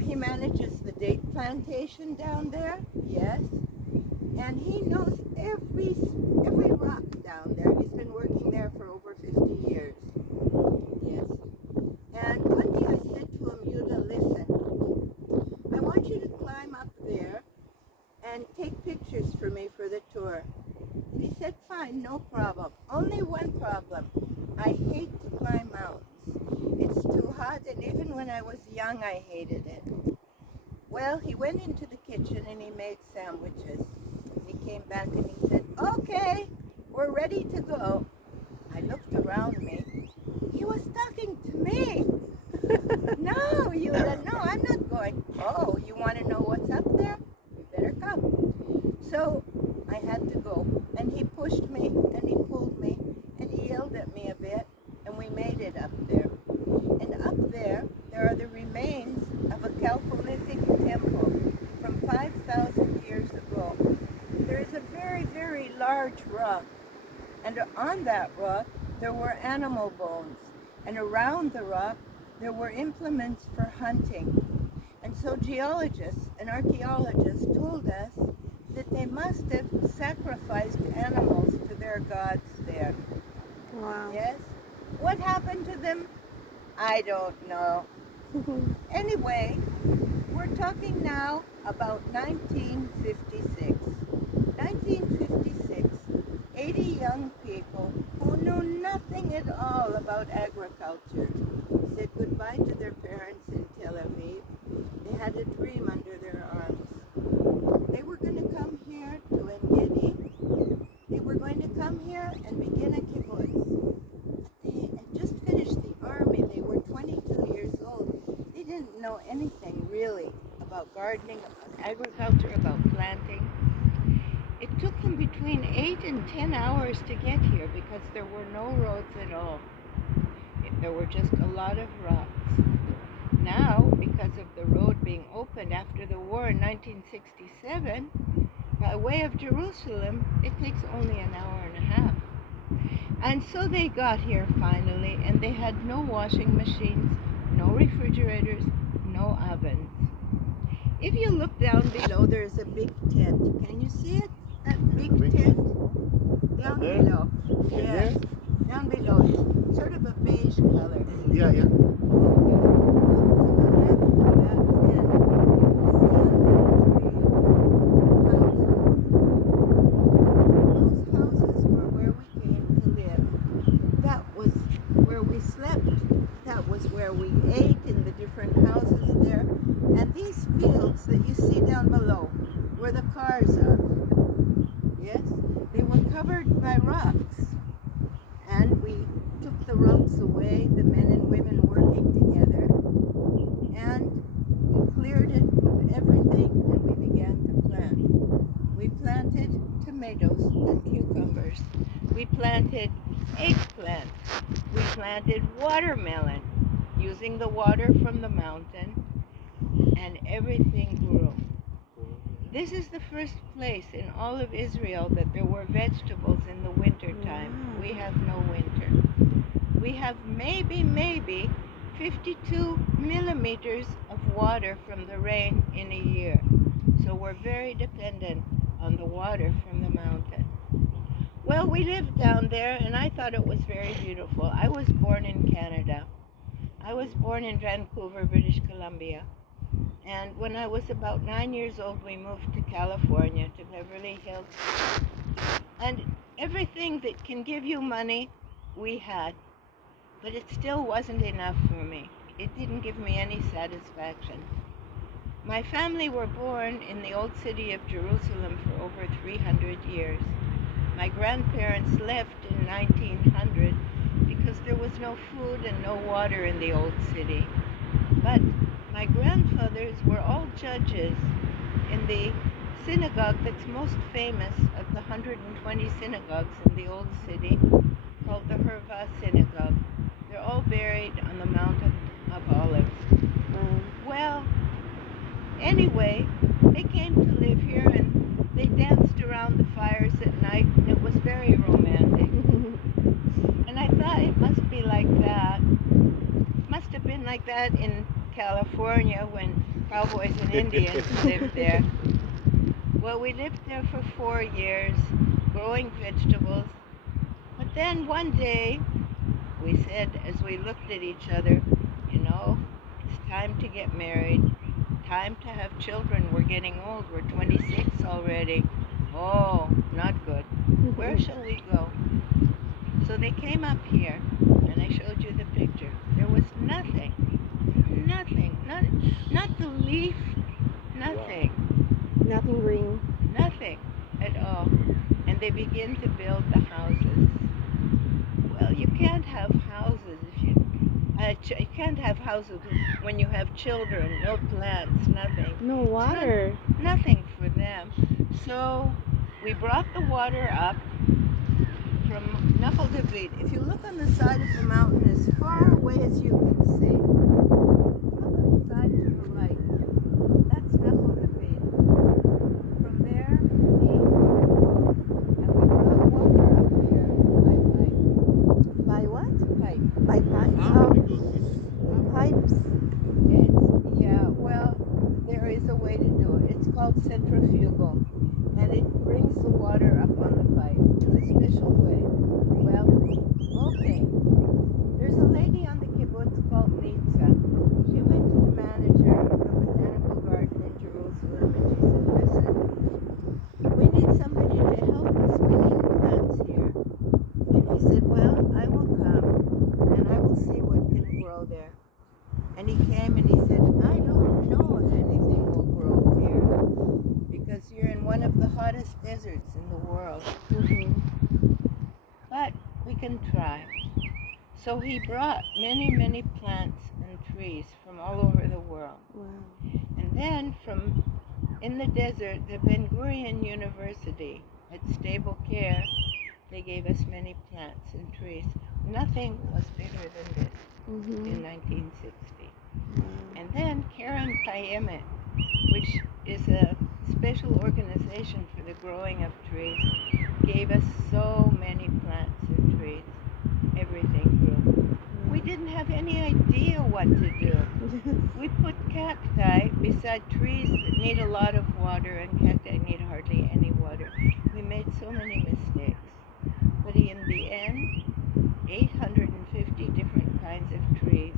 He manages the date plantation down there, yes. And he knows every rock down there. He's been working there for over 50 years. Yes. And one day I said to him, Yuda, listen, I want you to climb up there and take pictures for me for the tour. And he said, fine, no problem. Only one problem. I hate to climb mountains. It's too hot, and even when I was young, I hated it. Well, he went into the kitchen and he made sandwiches. He came back and he said, okay, we're ready to go. I looked around me. He was talking to me. No, Yuda, no, I'm not going. Oh, you want to know what's up there? You better come. So I had to go. And he pushed me and he pulled me and he yelled at me a bit, and we made it up there. And up there are the remains of a Chalcolithic temple from 5,000 years ago. There is a very, very large rock, and on that rock there were animal bones, and around the rock there were implements for hunting. And so geologists and archaeologists told us that they must have sacrificed animals to their gods there. Wow. Yes? What happened to them? I don't know. Anyway, we're talking now about 1956. 1956, 80 young people who knew nothing at all about agriculture said goodbye to their parents in Tel Aviv. They had a dream under their arms. They were going to come here to Ein Gedi. They were going to come here and begin a kibbutz. But they had just finished the army. They were 22 years old. They didn't know anything really about gardening, about agriculture, about planting. It took them between 8 and 10 hours to get here because there were no roads at all. There were just a lot of rocks. Now, because of the road being opened after the war in 1967, by way of Jerusalem, it takes only an hour and a half. And so they got here finally, and they had no washing machines, no refrigerators, no ovens. If you look down below, there's a big tent. Can you see it? That big tent? Down below. Yes. Down below. It's sort of a beige color. Yeah, yeah. Where we ate in the different houses there, and these fields that you see down below where the cars are, yes, they were covered by rocks, and we took the rocks away, the men and women working together, and we cleared it of everything, and we began to plant. We planted tomatoes and cucumbers, we planted eggplant, we planted watermelon, using the water from the mountain, and everything grew. This is the first place in all of Israel that there were vegetables in the winter time. We have no winter. We have maybe 52 millimeters of water from the rain in a year. So we're very dependent on the water from the mountain. Well, we lived down there, and I thought it was very beautiful. I was born in Canada. I was born in Vancouver, British Columbia, and when I was about 9 years old, we moved to California, to Beverly Hills, and everything that can give you money, we had, but it still wasn't enough for me. It didn't give me any satisfaction. My family were born in the old city of Jerusalem for over 300 years. My grandparents left in 1900 because there was no food and no water in the old city. But my grandfathers were all judges in the synagogue that's most famous of the 120 synagogues in the old city, called the Herva Synagogue. They're all buried on the Mount of Olives. Well, anyway, they came to live here, and they danced around the fires at night, and it was very romantic. And I thought it must be like that. It must have been like that in California when cowboys and Indians lived there. Well, we lived there for 4 years, growing vegetables. But then one day, we said, as we looked at each other, it's time to get married, time to have children. We're getting old. We're 26 already. Oh, not good. Where shall we go? So they came up here, and I showed you the picture. There was nothing, not the leaf, nothing. Nothing green. Nothing at all. And they begin to build the houses. Well, you can't have houses if you can't have houses when you have children, no plants, nothing. No water. Nothing for them. So we brought the water up from Knuckle to Feet. If you look on the side of the mountain as far away as you can see, look on the side to the right. That's Knuckle to Feet. From there, the waterfalls, and we brought water up here by pipe. By what? Pipe. By pipes. Pipes. Well, there is a way to do it. It's called centrifugal, and it brings the water up on the pipe. It's a special way. Well, okay. There's a lady on the kibbutz called Nitza. She went to the manager of the Botanical Garden in Jerusalem, and she said, listen, we need somebody to help us. We need plants here. And he said, well, I will come, and I will see what can grow there. And he came and he said, I don't know if anything will grow here, because you're in one of the hottest deserts in the world. But we can try. So he brought many, many plants and trees from all over the world. Wow. And then from in the desert, the Ben Gurion University at Stable Care, they gave us many plants and trees. Nothing was bigger than this in 1960. And then Karen Kayemet, which is a special organization for the growing of trees, gave us so many plants and trees. Everything grew. We didn't have any idea what to do. We put cacti beside trees that need a lot of water, and cacti need hardly any water. We made so many mistakes. But in the end, 850 different kinds of trees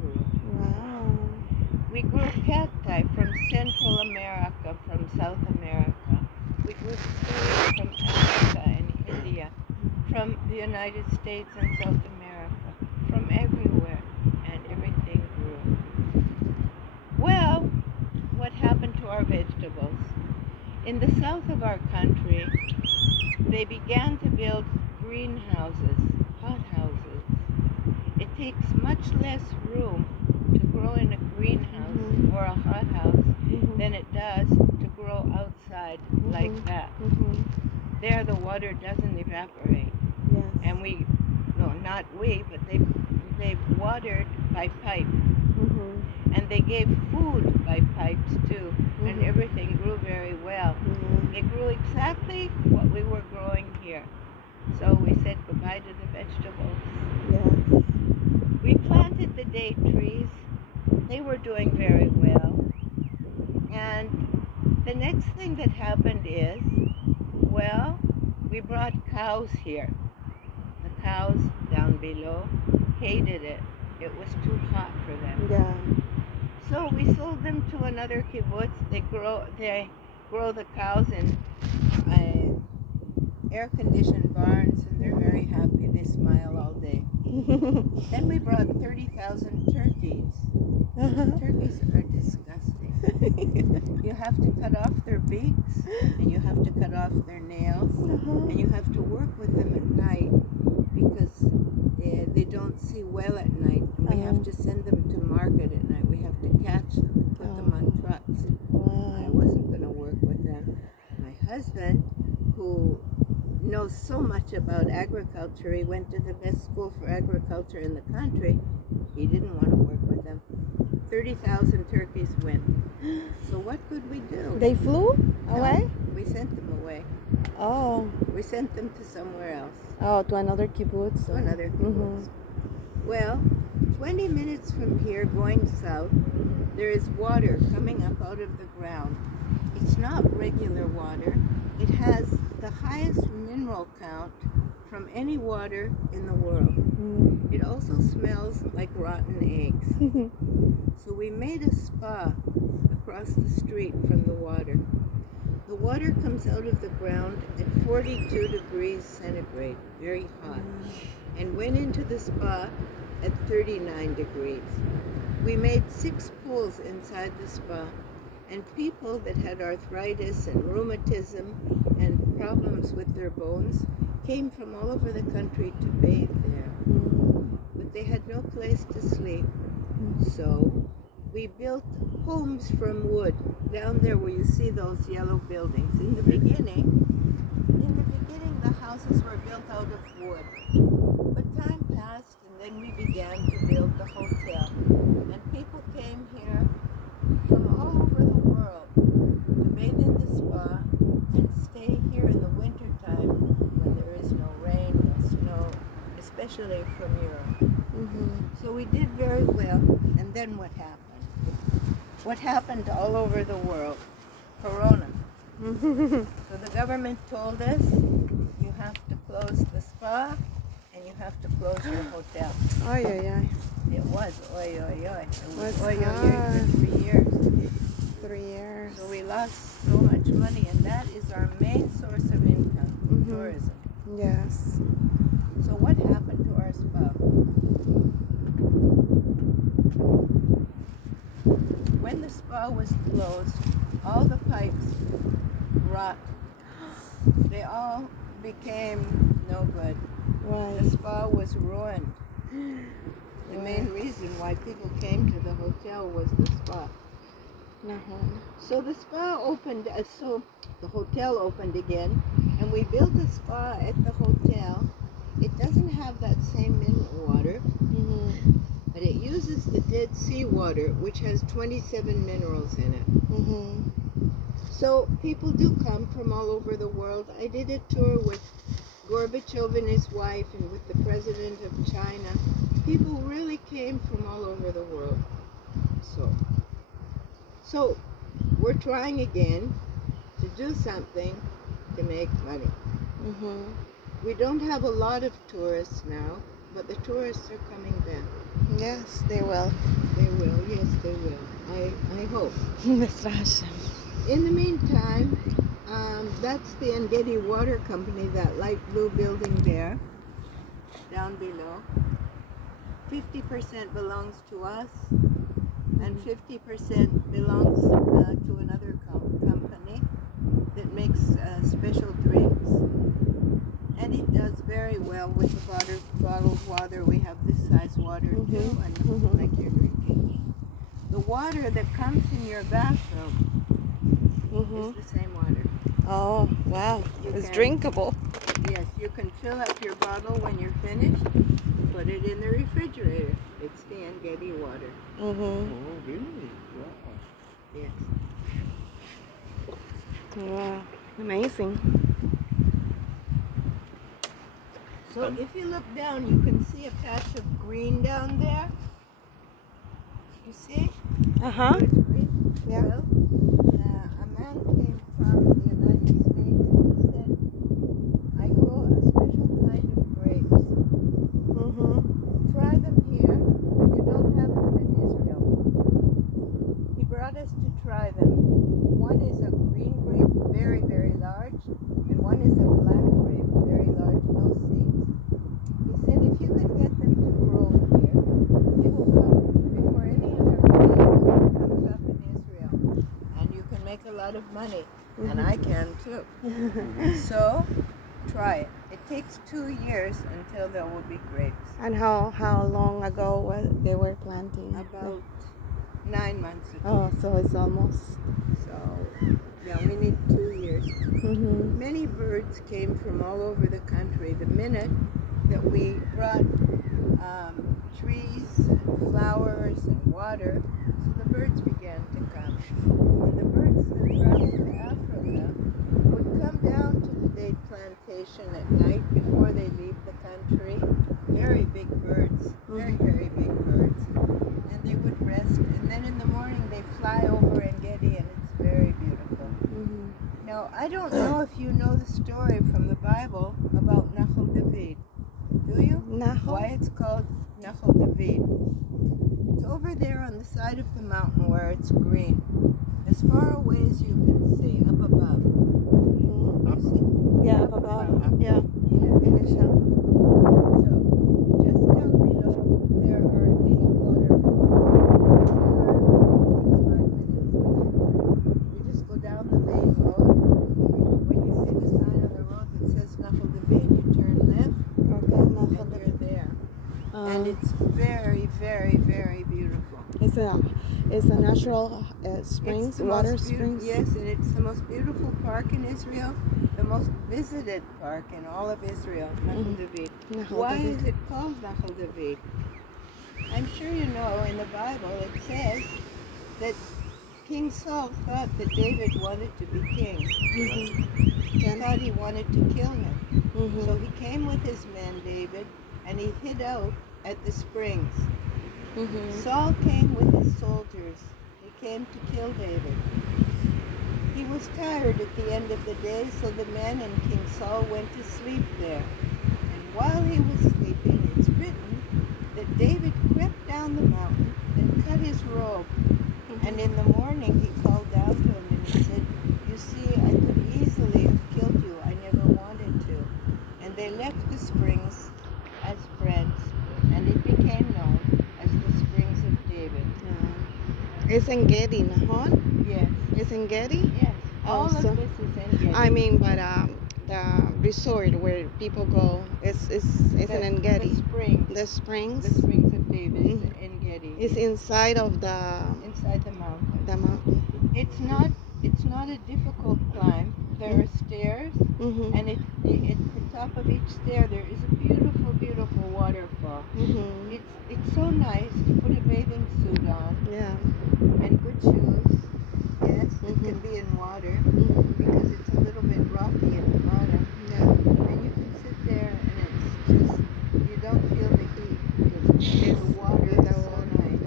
grew. Wow. We grew cacti from Central America, from South America. We grew trees from Africa and India, from the United States and South America, from everywhere, and everything grew. Well, what happened to our vegetables? In the south of our country, they began to build greenhouses, hothouses. It takes much less room to grow in a greenhouse or a hothouse than it does to grow outside like that. There the water doesn't evaporate. Yes. And not we, but they watered by pipe. And they gave food by pipes too. And everything grew very well. It grew exactly what we were growing here. So we said goodbye to the vegetables. Yes. We planted the date trees. They were doing very well. And the next thing that happened is, well, we brought cows here. The cows down below hated it. It was too hot for them. Yeah. So we sold them to another kibbutz. They grow the cows in air-conditioned barns, and they're very happy. They smile all day. Then we brought 30,000 turkeys. Turkeys are disgusting. You have to cut off their beaks, and you have to cut off their nails, and you have to work with them at night because they don't see well at night, and we have to send them to market at night. We have to catch them, put them on trucks. I wasn't going to work with them. My husband, who knows so much about agriculture, he went to the best school for agriculture in the country. He didn't want to work with them. 30,000 turkeys went. So what could we do? They flew away? No, we sent them away. Oh. We sent them to somewhere else. Oh, to another kibbutz. To another kibbutz. Well, 20 minutes from here going south, there is water coming up out of the ground. It's not regular water. It has the highest mineral count from any water in the world. It also smells like rotten eggs. So we made a spa across the street from the water. The water comes out of the ground at 42 degrees centigrade, very hot, and went into the spa at 39 degrees. We made 6 pools inside the spa, and people that had arthritis and rheumatism and problems with their bones came from all over the country to bathe there. But they had no place to sleep. So we built homes from wood down there where you see those yellow buildings. In the beginning, the houses were built out of wood. But time passed, and then we began to build the hotel. And people came here from all over the world to bathe in the spa and stay here in the wintertime when there is no rain, no snow, especially from Europe. So we did very well. And then what happened? What happened all over the world? Corona. So the government told us, you have to close the spa and you have to close your hotel. Ay, ay, ay. It was oy, oy, oy. It was Was oy, oy, oy hard. for 3 years. 3 years. So we lost so much money, and that is our main source of income, tourism. Yes. So what happened to our spa? When the spa was closed, all the pipes rot. They all became no good. Right. The spa was ruined. The main reason why people came to the hotel was the spa. So the spa opened, so the hotel opened again, and we built a spa at the hotel. It doesn't have that same mineral water, but it uses the Dead Sea water, which has 27 minerals in it. So people do come from all over the world. I did a tour with Gorbachev and his wife and with the president of China. People really came from all over the world. So we're trying again to do something to make money. We don't have a lot of tourists now, but the tourists are coming back. Yes, they will. They will, yes, they will. I hope. Mr. Hashem. In the meantime, that's the Ein Gedi Water Company, that light blue building there, down below. 50% belongs to us, and 50% belongs to another company that makes special drinks. And it does very well with the bottled water. We have this size water too, and like you're drinking. The water that comes in your bathroom is the same water. Oh, wow. It's drinkable. Yes, you can fill up your bottle when you're finished, put it in the refrigerator. It's the Ein Gedi water. Oh, really? Wow. Yes. Wow. Amazing. So if you look down, you can see a patch of green down there. You see? There's green. Yeah. Well, a man came from the United States and he said, I grow a special kind of grapes. Try them here. You don't have them in Israel. He brought us to try them. One is a green grape, very, very large, and one is a black grape, very large, no seeds. He said if you could get them to grow here, they will come before any other grape comes up in Israel. And you can make a lot of money. And I can too. So, try it. It takes 2 years until there will be grapes. And how long ago they were planting? About 9 months ago. Oh, so it's almost. So, yeah, we need 2 years. Many birds came from all over the country. The minute that we brought trees and flowers and water, so the birds began to come. And the birds that traveled to Africa would come down to the date plantation at night before they leave the country. very big birds, very, very big birds. And they would rest, and then in the morning they fly over En Gedi, and it's very beautiful. Mm-hmm. Now, I don't know if you know the story from the Bible about Nachal David. Do you? Nahal? Why it's called Nachal David. It's over there on the side of the mountain where it's green. As far away as you can see, up above. Mm-hmm. You see? Yeah, up above. Yeah, Yeah. in the shop. So, just down below, there are 8 waterfalls. You just go down the main road. When you see the sign on the road that says Nachal David, you turn left, Okay, Nahal. and you're there. And it's very, very, very beautiful. It's a natural springs, It's the water most springs. Yes, and it's the most beautiful park in Israel, the most visited park in all of Israel, Nachal David. Nahal Why David. is it called Nachal David? I'm sure you know in the Bible it says that King Saul thought that David wanted to be king. Mm-hmm. He thought he wanted to kill him. Mm-hmm. So he came with his men, David, and he hid out at the springs. Mm-hmm. Saul came with his soldiers. They came to kill David. He was tired at the end of the day, so the men and King Saul went to sleep there. And while he was sleeping, it's written that David crept down the mountain and cut his robe. And in the morning he called down to him and he said, "You see, I could easily have killed you. I never wanted to." And they left the springs as friends, and it became known as the Springs of David. It's En Gedi, Nahal? Yes, It's En Gedi? yes. Oh, All so- of this is En Gedi. I mean, but the resort where people go is in En Gedi. The springs. The springs. The Springs of David is En Gedi. It's inside of the inside the mountain. mountain. It's not a difficult climb. There are stairs, Mm-hmm. and at the top of each stair there is a beautiful, beautiful waterfall. Mm-hmm. It's so nice to put a bathing suit on Yeah. and good shoes. Yes, it Mhm. can be in water Mm-hmm. because it's a little bit rocky at the bottom. Yeah. And you can sit there and it's just, you don't feel the heat because the water is so nice.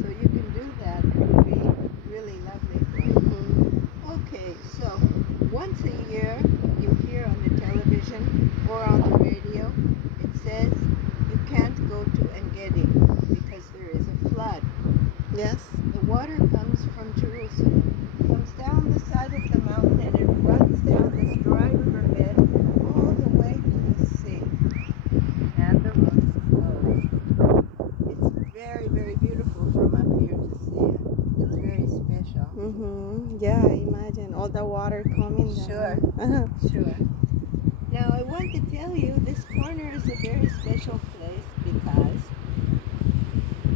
So you can do that. It would be really lovely for you. Mm-hmm. Okay, so once a year you hear on the television or on the radio, it says you can't go to En Gedi because there is a flood. Yes. The water comes from Jerusalem, comes down the side of the mountain, and it runs down this dry riverbed all the way to the sea. And the roads closed. It's very, very beautiful from up here to see it. It's very special. Mm-hmm. Yeah, I imagine all the water coming down. Sure. Sure. Now I want to tell you this corner is a very special place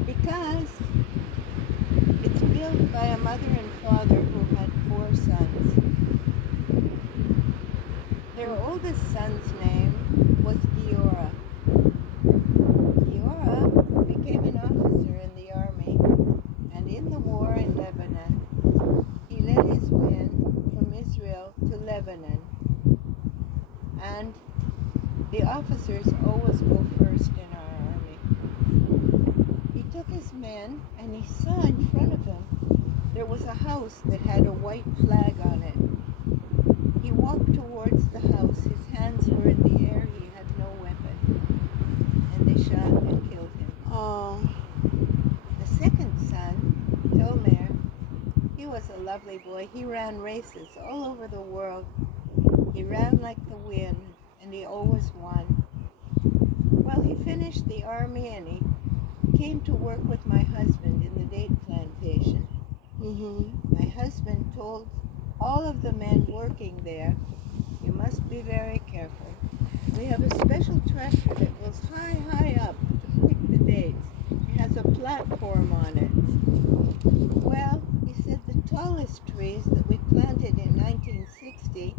because it's built by a mother and father who had 4 sons. Their oldest son's name was Giora. Giora became an officer in the army, and in the war in Lebanon, he led his men from Israel to Lebanon. And the officers always go first in our army. He took his men and he saw in front of him there was a house that had a white flag on it. He walked towards the house. His hands were in the air. He had no weapon. And they shot and killed him. Oh. The second son, Tomer, he was a lovely boy. He ran races all over the world. He ran like the wind, and he always won. Well, he finished the army and he came to work with my husband in the date plantation. Mm-hmm. My husband told all of the men working there, "You must be very careful. We have a special tractor that goes high, high up to pick the dates. It has a platform on it." Well, he said the tallest trees that we planted in 1960,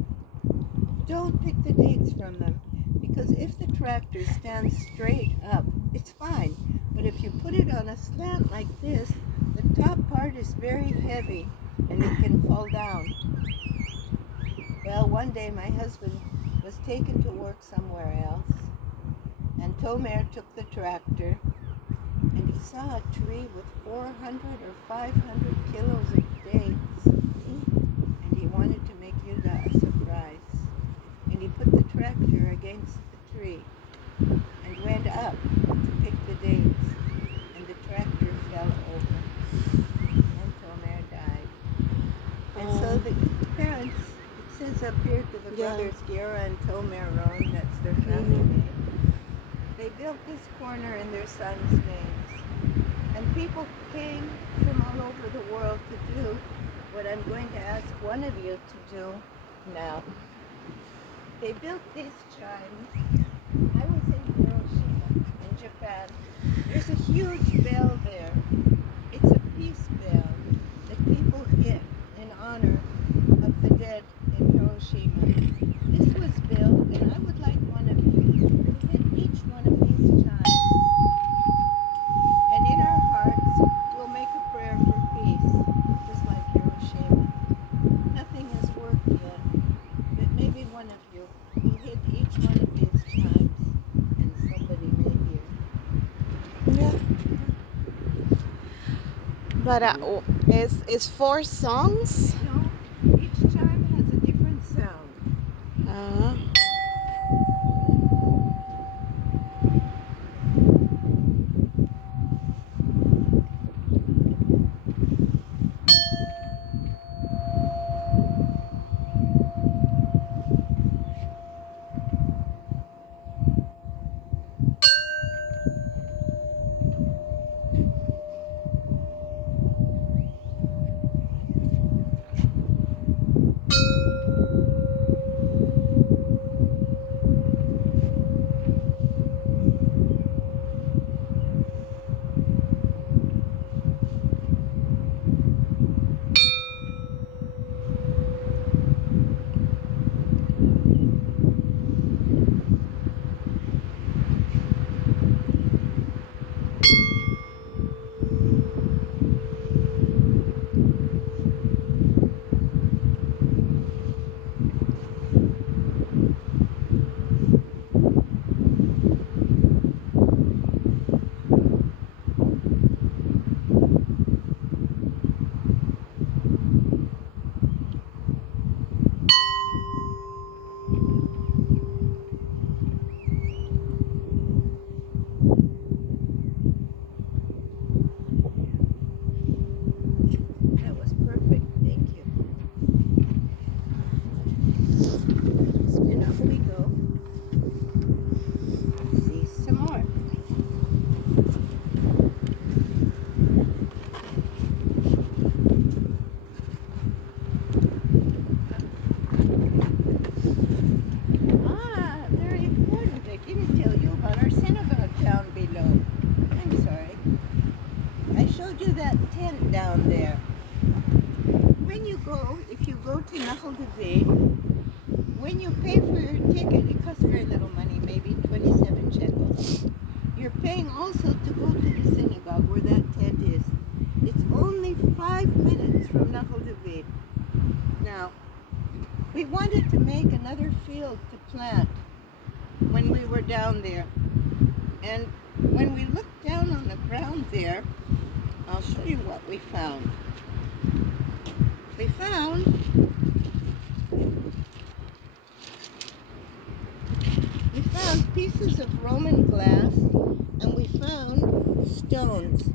don't pick the dates from them, because if the tractor stands straight up, it's fine. But if you put it on a slant like this, the top part is very heavy and it can fall down. Well, one day my husband was taken to work somewhere else, and Tomer took the tractor and he saw a tree with 400 or 500 kilos of dates. And he wanted to make Hilda a surprise. And he put the tractor against the tree and went up to pick the dates. And the tractor fell over. And Tomer died. And so the parents, it says up here to the brothers, Gera and Tomer Ron, that's their family name. They built this corner in their sons' names. And people came from all over the world to do what I'm going to ask one of you to do now. They built these chimes. I was in Hiroshima, in Japan. There's a huge bell there. It's a peace bell that people hit in honor of the dead in Hiroshima. This was built, and I would like one of you to hit each one of these chimes. And in our hearts, we'll make a prayer for peace, just like Hiroshima. Nothing has worked yet, but maybe one of you will hit each one of these chimes, and somebody may hear. Yeah. But it's 4 songs? No, each chime has a different sound. That was perfect, thank you. And up we go. See some more. Very important. I didn't tell you about our synagogue down below. I'm sorry. I showed you that tent down there. When you go, if you go to Nahal David, when you pay for your ticket, it costs very little money, maybe 27 shekels. You're paying also to go to the synagogue where that tent is. It's only 5 minutes from Nahal David. Now, we wanted to make another field to plant when we were down there. And when we looked down on the ground there, I'll show you what we found. We found pieces of Roman glass, and we found stones.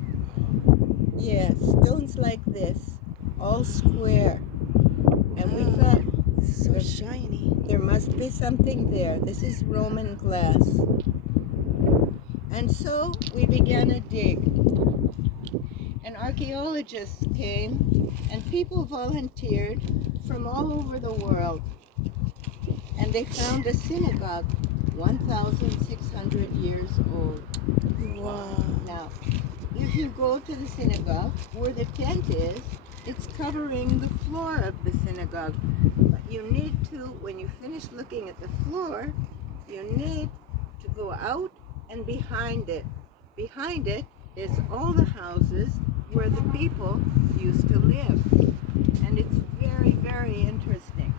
Yes, stones like this, all square. And we thought, So shiny. there must be something there. This is Roman glass. And so we began a dig. And archaeologists came, and people volunteered from all over the world. And they found a synagogue 1,600 years old. Wow. Now, if you go to the synagogue, where the tent is, it's covering the floor of the synagogue. But you need to, when you finish looking at the floor, you need to go out and behind it. Behind it is all the houses where the people used to live. And it's very, very interesting.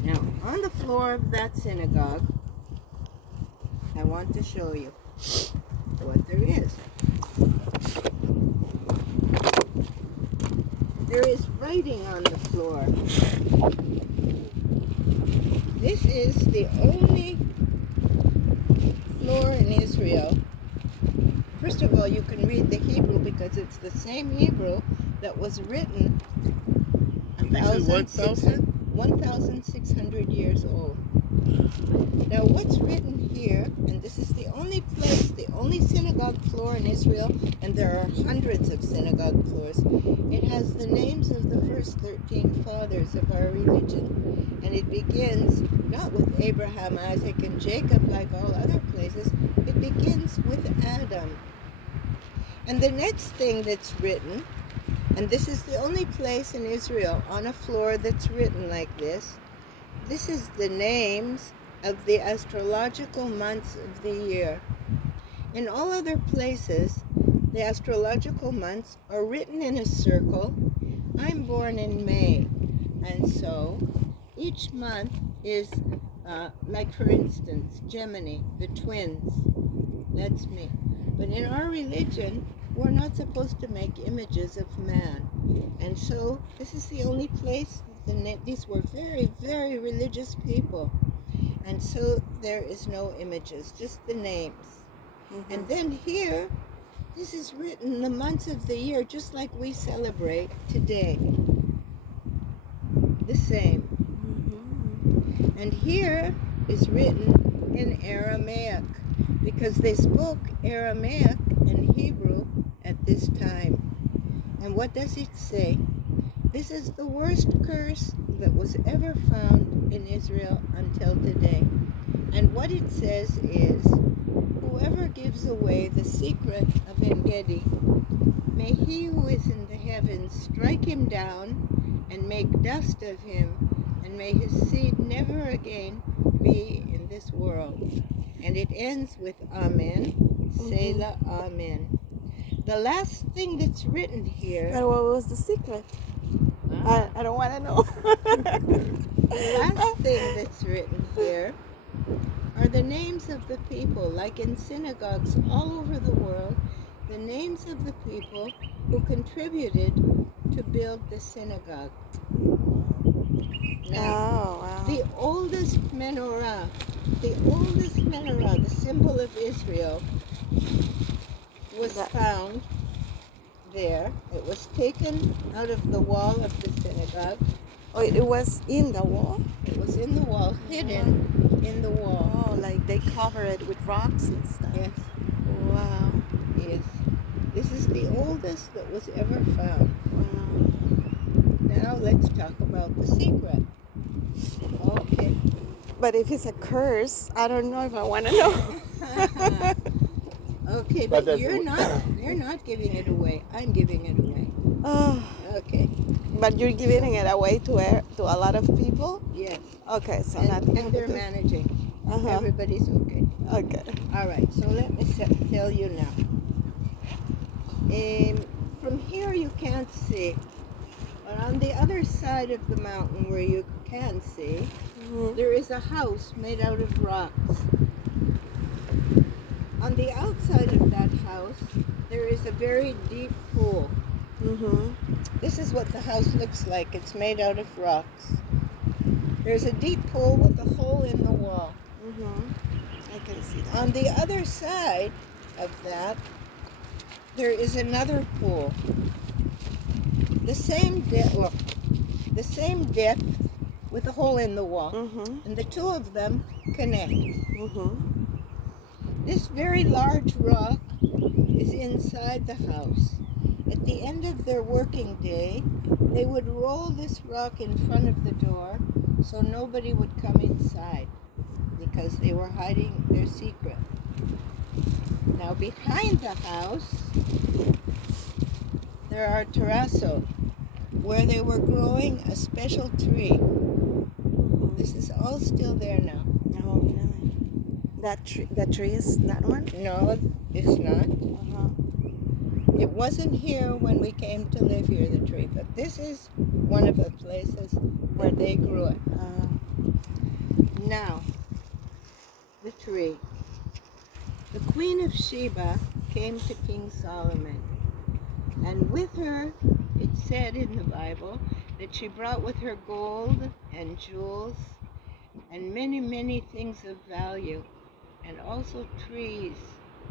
Now, on the floor of that synagogue, I want to show you what there is. There is writing on the floor. This is the only floor in Israel. First of all, you can read the Hebrew because it's the same Hebrew that was written 1,600 years old. Now what's written here, and this is the only place, the only synagogue floor in Israel, and there are hundreds of synagogue floors. It has the names of the first 13 fathers of our religion. And it begins not with Abraham, Isaac, and Jacob like all other places. It begins with Adam. And the next thing that's written, and this is the only place in Israel on a floor that's written like this, this is the names of the astrological months of the year. In all other places, the astrological months are written in a circle. I'm born in May, and so each month is, like for instance, Gemini, the twins. That's me. But in our religion, we're not supposed to make images of man. And so this is the only place, these were very, very religious people. And so there is no images, just the names. Mm-hmm. And then here, this is written the months of the year, just like we celebrate today. The same. Mm-hmm. And here is written in Aramaic, because they spoke Aramaic and Hebrew at this time. And what does it say? This is the worst curse that was ever found in Israel until today. And what it says is, whoever gives away the secret of Ein Gedi, may he who is in the heavens strike him down and make dust of him, and may his seed never again be in this world. And it ends with Amen, Selah, Amen. The last thing that's written here... And what was the secret? I don't want to know. The last thing that's written here are the names of the people, like in synagogues all over the world, the names of the people who contributed to build the synagogue. Now, the oldest menorah, the symbol of Israel, was found there. It was taken out of the wall of the synagogue. Oh, it was in the wall? It was in the wall, hidden in the wall. Oh, like they cover it with rocks and stuff. Yes. Wow. Yes. This is the oldest that was ever found. Wow. Now let's talk about the secret. Okay. But if it's a curse, I don't know if I want to know. Okay, but you're not giving it away. I'm giving it away. Oh. Okay. But you're giving it away to a lot of people? Yes. Okay, so and they're managing. Everybody's okay. Okay. All right, so let me tell you now. From here you can't see, but on the other side of the mountain where you can see, there is a house made out of rocks. On the outside of that house, there is a very deep pool. This is what the house looks like. It's made out of rocks. There's a deep pool with a hole in the wall. I can see that. On the other side of that, there is another pool. The same depth with a hole in the wall. And the two of them connect. This very large rock is inside the house. At the end of their working day, they would roll this rock in front of the door so nobody would come inside, because they were hiding their secret. Now behind the house, there are terrazzo, where they were growing a special tree. This is all still there now. Oh, really? That tree is that one? No, it's not. It wasn't here when we came to live here, the tree, but this is one of the places where they grew it. Now, the tree. The Queen of Sheba came to King Solomon, and with her, it said in the Bible, that she brought with her gold and jewels and many, many things of value, and also trees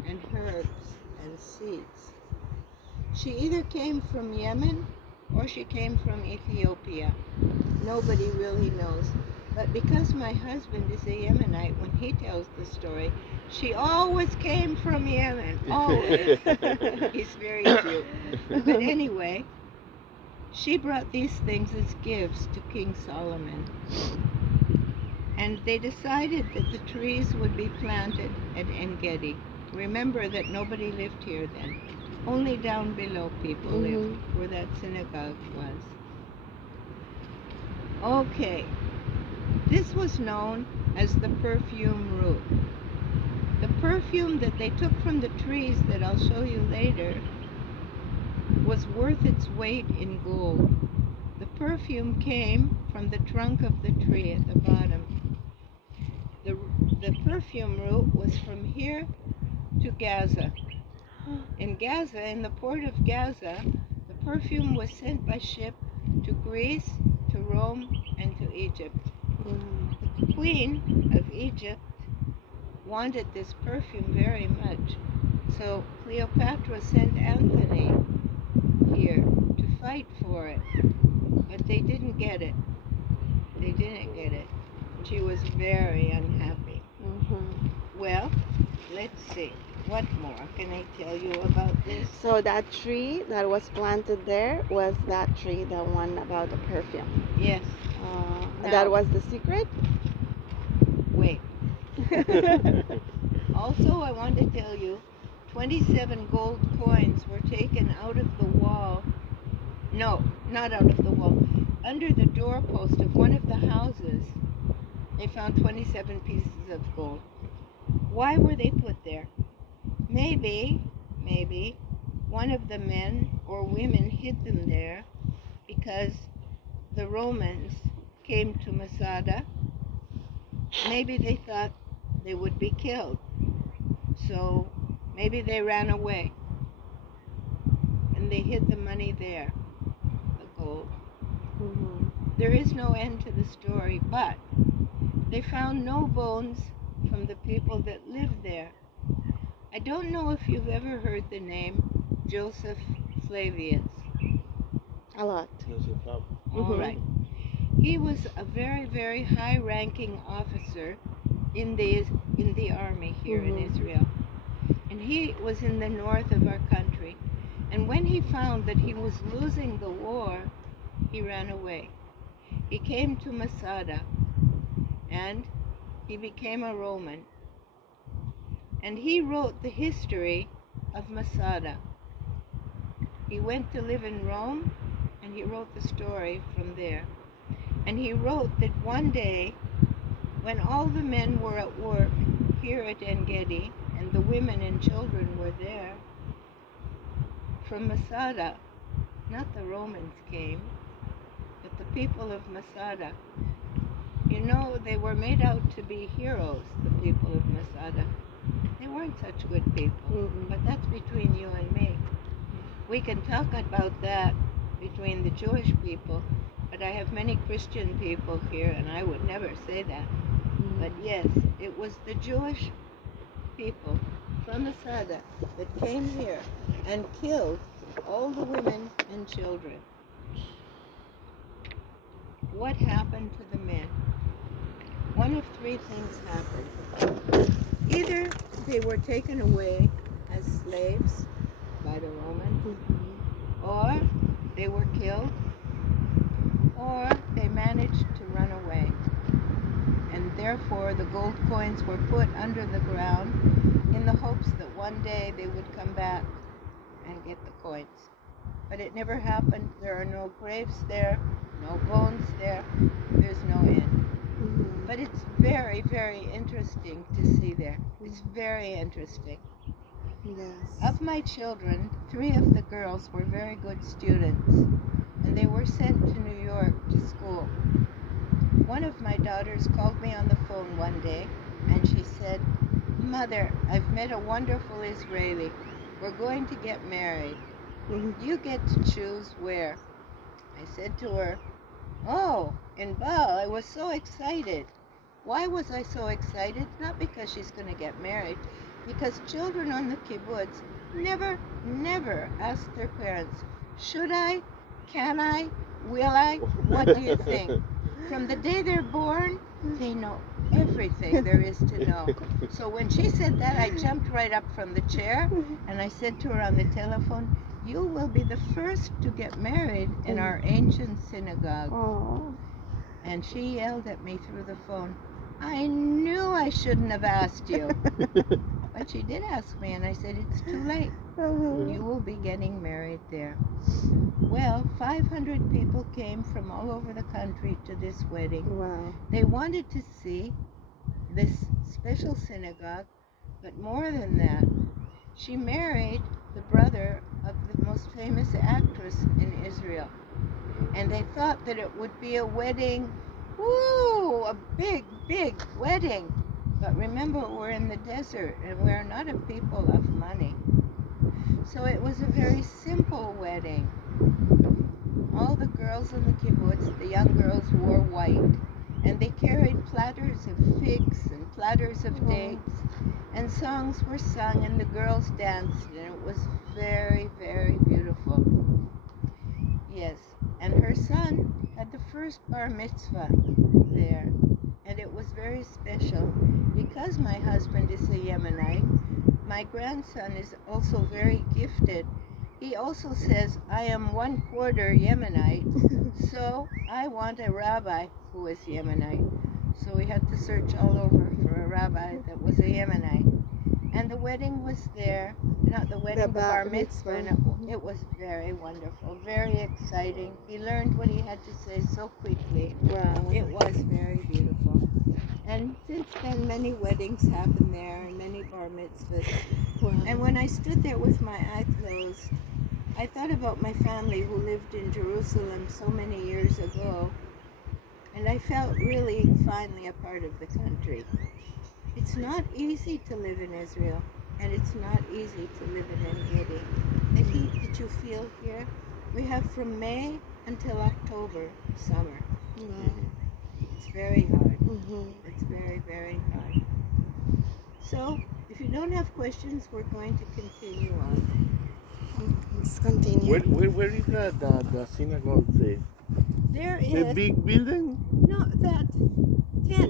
and herbs and seeds. She either came from Yemen or she came from Ethiopia. Nobody really knows. But because my husband is a Yemenite, when he tells the story, she always came from Yemen. Always. He's very cute. But anyway, she brought these things as gifts to King Solomon. And they decided that the trees would be planted at En Gedi. Remember that nobody lived here then. Only down below people lived, where that synagogue was. Okay. This was known as the perfume root. The perfume that they took from the trees that I'll show you later was worth its weight in gold. The perfume came from the trunk of the tree at the bottom. The perfume route was from here to Gaza. In Gaza, in the port of Gaza, the perfume was sent by ship to Greece, to Rome, and to Egypt. The Queen of Egypt wanted this perfume very much, so Cleopatra sent Anthony here to fight for it, but they didn't get it. They didn't get it. She was very unhappy. Well, let's see. What more can I tell you about this? So that tree that was planted there was that tree, the one about the perfume. Yes. Now- That was the secret? Wait. Also, I want to tell you, 27 gold coins were taken out of the wall. No, not out of the wall. Under the doorpost of one of the houses, they found 27 pieces of gold. Why were they put there? Maybe one of the men or women hid them there because the Romans came to Masada. Maybe they thought they would be killed. So maybe they ran away and they hid the money there, the gold. There is no end to the story, but they found no bones from the people that lived there. I don't know if you've ever heard the name Joseph Flavius. A lot. All right. He was a very, very high-ranking officer in the army here in Israel. And he was in the north of our country. And when he found that he was losing the war, he ran away. He came to Masada, and he became a Roman. And he wrote the history of Masada. He went to live in Rome, and he wrote the story from there. And he wrote that one day, when all the men were at work here at En Gedi, and the women and children were there, from Masada, not the Romans came, but the people of Masada. You know, they were made out to be heroes, the people of Masada. They weren't such good people, but that's between you and me. We can talk about that between the Jewish people, but I have many Christian people here, and I would never say that. But yes, it was the Jewish people from Masada that came here and killed all the women and children. What happened to the men? One of three things happened. Either they were taken away as slaves by the Romans, or they were killed, or they managed to run away. And therefore the gold coins were put under the ground in the hopes that one day they would come back and get the coins. But it never happened. There are no graves there, no bones there. There's no end. But it's very, very interesting to see there. It's very interesting. Yes. Of my children, 3 of the girls were very good students, and they were sent to New York to school. one of my daughters called me on the phone one day and she said, "Mother, I've met a wonderful Israeli. We're going to get married. Mhm. You get to choose where." I said to her, "Oh, in Baal." I was so excited. Why was I so excited? Not because she's going to get married, because children on the kibbutz never ask their parents, "Should I? Can I? Will I? What do you think?" From the day they're born, they know everything there is to know. So when she said that, I jumped right up from the chair and I said to her on the telephone, "You will be the first to get married in our ancient synagogue." Oh. And she yelled at me through the phone, "I knew I shouldn't have asked you." But she did ask me and I said, "It's too late. You will be getting married there." Well, 500 people came from all over the country to this wedding. Wow. They wanted to see this special synagogue, but more than that, she married the brother of the most famous actress in Israel. And they thought that it would be a wedding, woo, a big wedding. But remember, we're in the desert and we're not a people of money. So it was a very simple wedding. All the girls in the kibbutz, the young girls, wore white, and they carried platters of figs and platters of dates, and songs were sung, and the girls danced, and it was very beautiful. Yes, and her son had the first bar mitzvah there, and it was very special. Because my husband is a Yemenite, my grandson is also very gifted. He also says, "I am 1/4 Yemenite, so I want a rabbi who is Yemenite." So we had to search all over for a rabbi that was a Yemenite. And the wedding was there, not the wedding, the bar mitzvah, and it was very wonderful, very exciting. He learned what he had to say so quickly. Wow. It was very beautiful. And since then, many weddings happen there and many bar mitzvahs. Wow. And when I stood there with my eyes closed, I thought about my family who lived in Jerusalem so many years ago, and I felt really finally a part of the country. It's not easy to live in Israel, and it's not easy to live in Ein Gedi. The heat that you feel here, we have from May until October, summer. It's very hard. It's very hard. So, if you don't have questions, we're going to continue on. Let's continue. Where is the synagogue? There The is big building? no that tent.